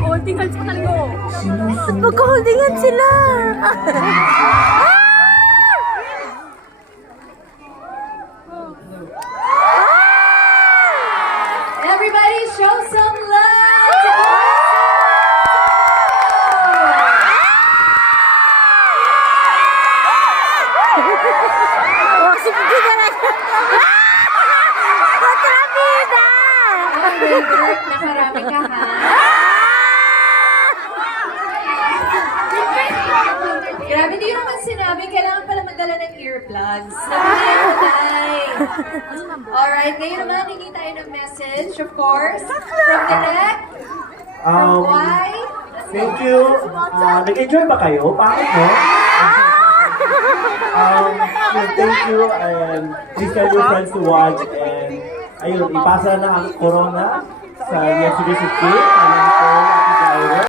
Holdingan sa kanila. Magka-holdingan sila. Everybody show some love to Oh, si Pigi na lang. Kontrabida! Albert, nakarami ka ha. Grabe, di naman sinabi, kailangan pala magdala ng earplugs. Nakulihan mo, Day. Alright, ngayon naman, hingi tayo ng message, of course, from Direk, from Y. Thank you. Nag-enjoy ba kayo? Bakit no? Thank you and please tell your friends to watch and ayun, ipasa na ang corona sa Yes to Visit K. Alam ko, Ate Jairo.